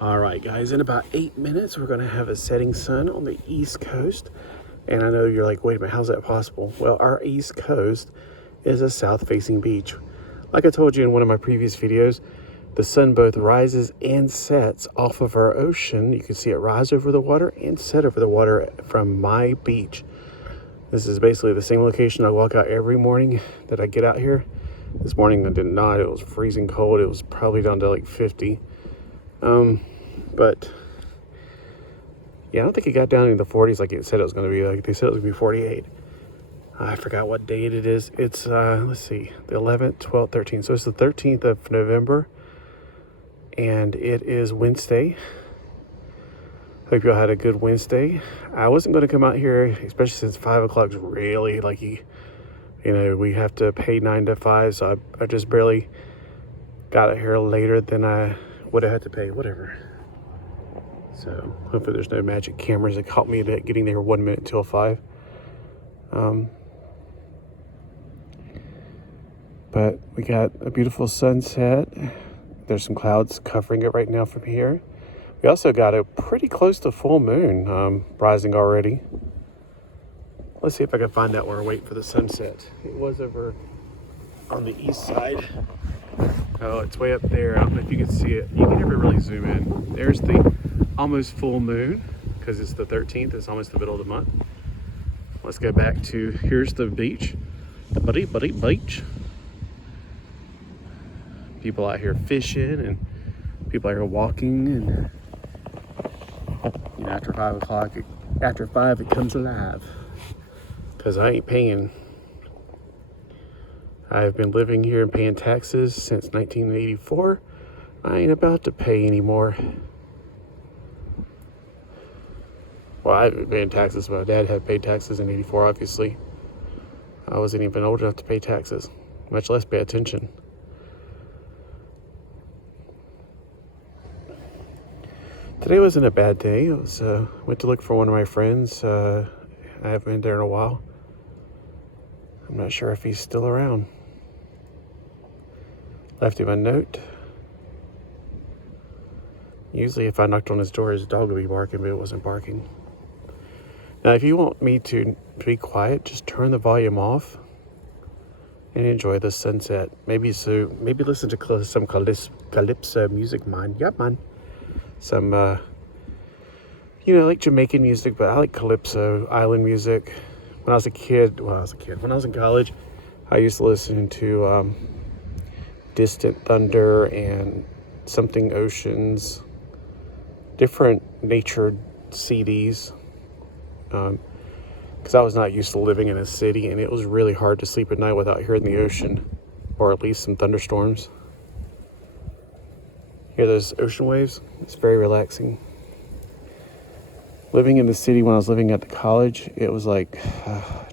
All right, guys, in about 8 minutes, we're going to have a setting sun on the East Coast. And I know you're like, wait a minute, how's that possible? Well, our East Coast is a south-facing beach. Like I told you in one of my previous videos, the sun both rises and sets off of our ocean. You can see it rise over the water and set over the water from my beach. This is basically the same location I walk out every morning that I get out here. This morning I did not. It was freezing cold. It was probably down to like 50. But yeah, I don't think it got down into the 40s like it said it was going to be. Like they said it was going to be 48. I forgot what date it is. It's, let's see, the 11th, 12th, 13th. So it's the 13th of November, and it is Wednesday. Hope y'all had a good Wednesday. I wasn't going to come out here, especially since 5 o'clock is really like, you know, we have to pay 9 to 5. So I just barely got out here later than I would have had to pay, whatever. So hopefully there's no magic cameras that caught me getting there 1 minute till 5. But we got a beautiful sunset. There's some clouds covering it right now from here. We also got a pretty close to full moon rising already. Let's see if I can find that while we're waiting for the sunset. It was over on the east side. Oh, it's way up there. I don't know if you can see it. You can never really zoom in. There's the almost full moon because it's the 13th. It's almost the middle of the month. Let's go back to, here's the beach. The buddy beach. People out here fishing and people out here walking, and you know, after 5 o'clock, after 5 it comes alive. Because I ain't paying. I've been living here and paying taxes since 1984. I ain't about to pay anymore. Well, I haven't paid taxes. My dad had paid taxes in 84, obviously. I wasn't even old enough to pay taxes, much less pay attention. Today wasn't a bad day. I was went to look for one of my friends. I haven't been there in a while. I'm not sure if he's still around. Left him a note. Usually if I knocked on his door, his dog would be barking, but it wasn't barking. Now, if you want me to be quiet, just turn the volume off and enjoy the sunset. Maybe listen to some calypso music, man. Yeah, man. Some, you know, like Jamaican music, but I like calypso, island music. When I was in college, I used to listen to Distant Thunder and Something Oceans, different nature CDs, because I was not used to living in a city, and it was really hard to sleep at night without hearing the ocean, or at least some thunderstorms. Hear those ocean waves? It's very relaxing. Living in the city when I was living at the college, it was like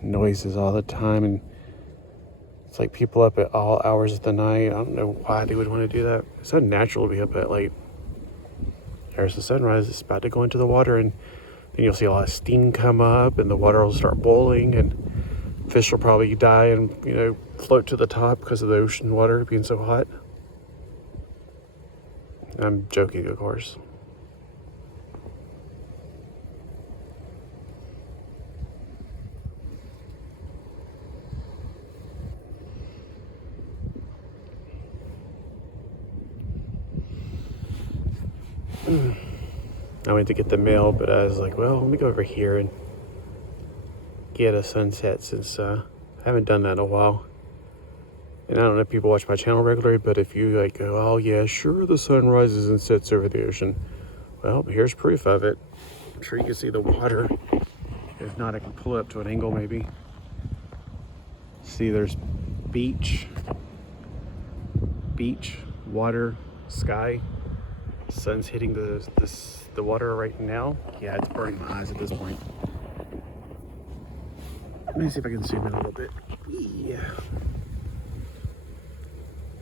noises all the time, and it's like people up at all hours of the night. I don't know why they would want to do that. It's unnatural to be up that late. There's the sunrise. It's about to go into the water, and then you'll see a lot of steam come up, and the water will start boiling, and fish will probably die and, you know, float to the top because of the ocean water being so hot. I'm joking, of course. I went to get the mail, but I was like, well, let me go over here and get a sunset, since I haven't done that in a while. And I don't know if people watch my channel regularly, but if you like go, oh yeah, sure, the sun rises and sets over the ocean. Well, here's proof of it. I'm sure you can see the water. If not, I can pull it up to an angle maybe. See, there's beach, water, sky. Sun's hitting the water right now. Yeah, it's burning my eyes at this point. Let me see if I can zoom in a little bit. Yeah.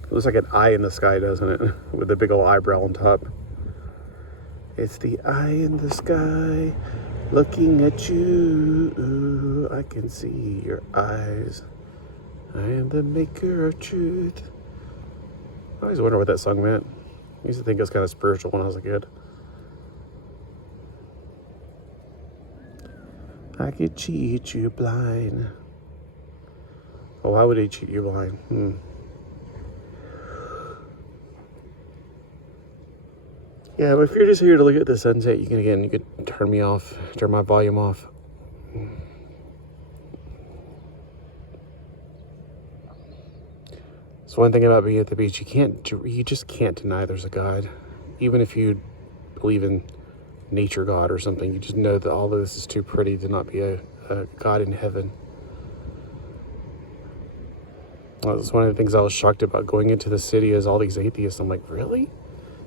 It looks like an eye in the sky, doesn't it? With a big old eyebrow on top. It's the eye in the sky looking at you. I can see your eyes. I am the maker of truth. I always wonder what that song meant. I used to think it was kind of spiritual when I was a kid. I could cheat you blind. Oh, why would they cheat you blind? Yeah, but if you're just here to look at the sunset, you could turn me off, turn my volume off. So one thing about being at the beach, you just can't deny there's a God. Even if you believe in nature God or something, you just know that all of this is too pretty to not be a God in heaven. That's one of the things I was shocked about going into the city is all these atheists. I'm like, really?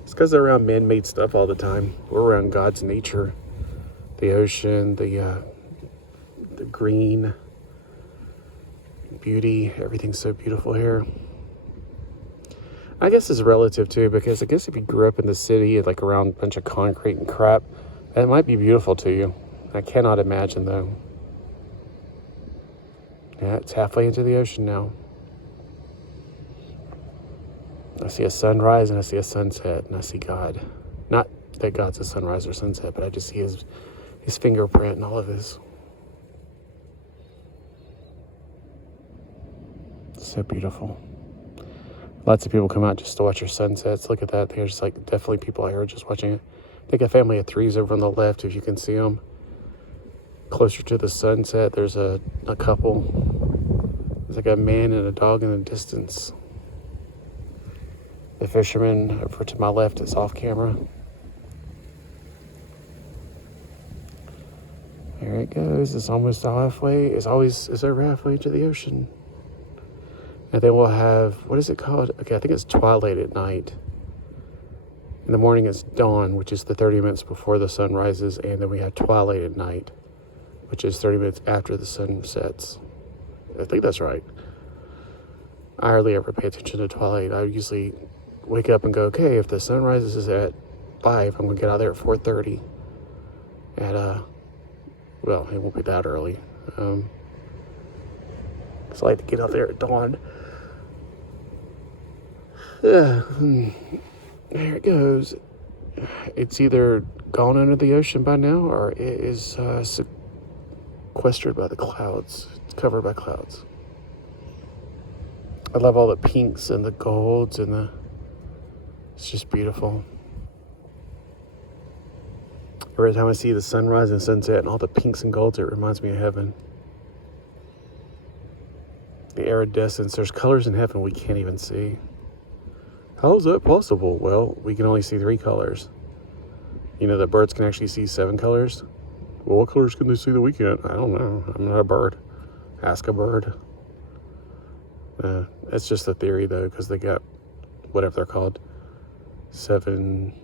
It's because they're around man-made stuff all the time. We're around God's nature, the ocean, the green, beauty. Everything's so beautiful here. I guess it's relative too, because I guess if you grew up in the city and like around a bunch of concrete and crap, that might be beautiful to you. I cannot imagine though. Yeah, it's halfway into the ocean now. I see a sunrise and I see a sunset and I see God. Not that God's a sunrise or sunset, but I just see his fingerprint and all of this. So beautiful. Lots of people come out just to watch your sunsets. Look at that. There's like definitely people out here just watching it. I think a family of threes over on the left, if you can see them. Closer to the sunset, there's a couple. There's like a man and a dog in the distance. The fisherman over to my left is off camera. There it goes. It's almost halfway. It's over halfway to the ocean. And then we'll have, what is it called? Okay, I think it's twilight at night. In the morning it's dawn, which is the 30 minutes before the sun rises. And then we have twilight at night, which is 30 minutes after the sun sets. I think that's right. I hardly ever pay attention to twilight. I usually wake up and go, okay, if the sun rises at 5, I'm going to get out there at 4:30. And, well, it won't be that early. So I like to get out there at dawn. There it goes. It's either gone under the ocean by now or it is sequestered by the clouds. It's covered by clouds. I love all the pinks and the golds and it's just beautiful. Every time I see the sunrise and sunset and all the pinks and golds, it reminds me of heaven. The iridescence, there's colors in heaven we can't even see. How is that possible? Well, we can only see 3 colors. You know that birds can actually see 7 colors? Well, what colors can they see that we can't? I don't know. I'm not a bird. Ask a bird. It's just a theory though, because they got whatever they're called. 7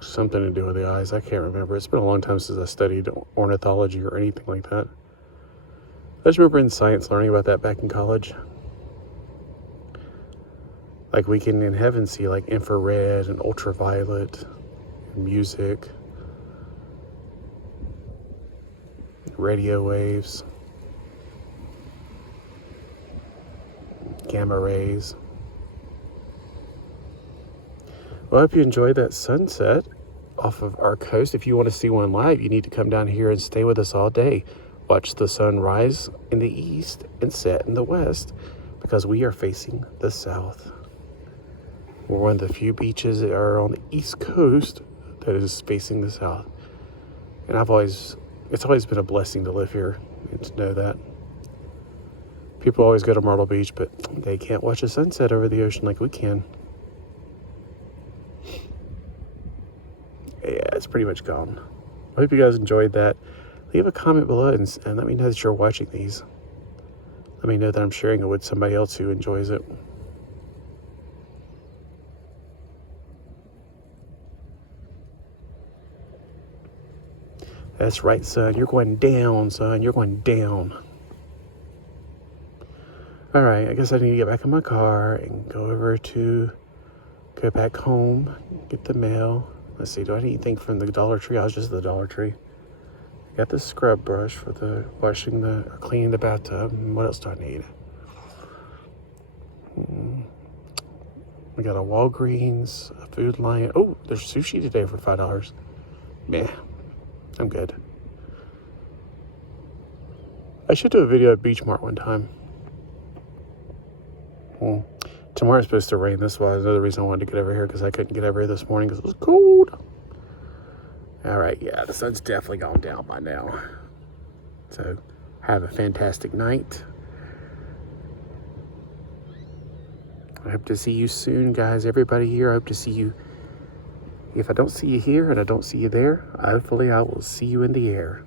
something to do with the eyes. I can't remember. It's been a long time since I studied ornithology or anything like that. I just remember in science learning about that back in college. Like we can in heaven see like infrared and ultraviolet, and music, radio waves, gamma rays. Well, I hope you enjoyed that sunset off of our coast. If you want to see one live, you need to come down here and stay with us all day. Watch the sun rise in the east and set in the west because we are facing the south. We're one of the few beaches that are on the east coast that is facing the south. And it's always been a blessing to live here and to know that. People always go to Myrtle Beach, but they can't watch a sunset over the ocean like we can. Yeah, it's pretty much gone. I hope you guys enjoyed that. Leave a comment below and let me know that you're watching these. Let me know that I'm sharing it with somebody else who enjoys it. That's right, son. You're going down, son. You're going down. All right, I guess I need to get back in my car and go back home, get the mail. Let's see, do I need anything from the Dollar Tree? I was just at the Dollar Tree. Got the scrub brush for the cleaning the bathtub. What else do I need? We got a Walgreens, a Food Lion. Oh, there's sushi today for $5. Meh, I'm good. I should do a video at Beach Mart one time. Tomorrow's supposed to rain. This was another reason I wanted to get over here, because I couldn't get over here this morning because it was cold. All right, yeah, the sun's definitely gone down by now. So have a fantastic night. I hope to see you soon, guys. Everybody here, I hope to see you. If I don't see you here and I don't see you there, hopefully I will see you in the air.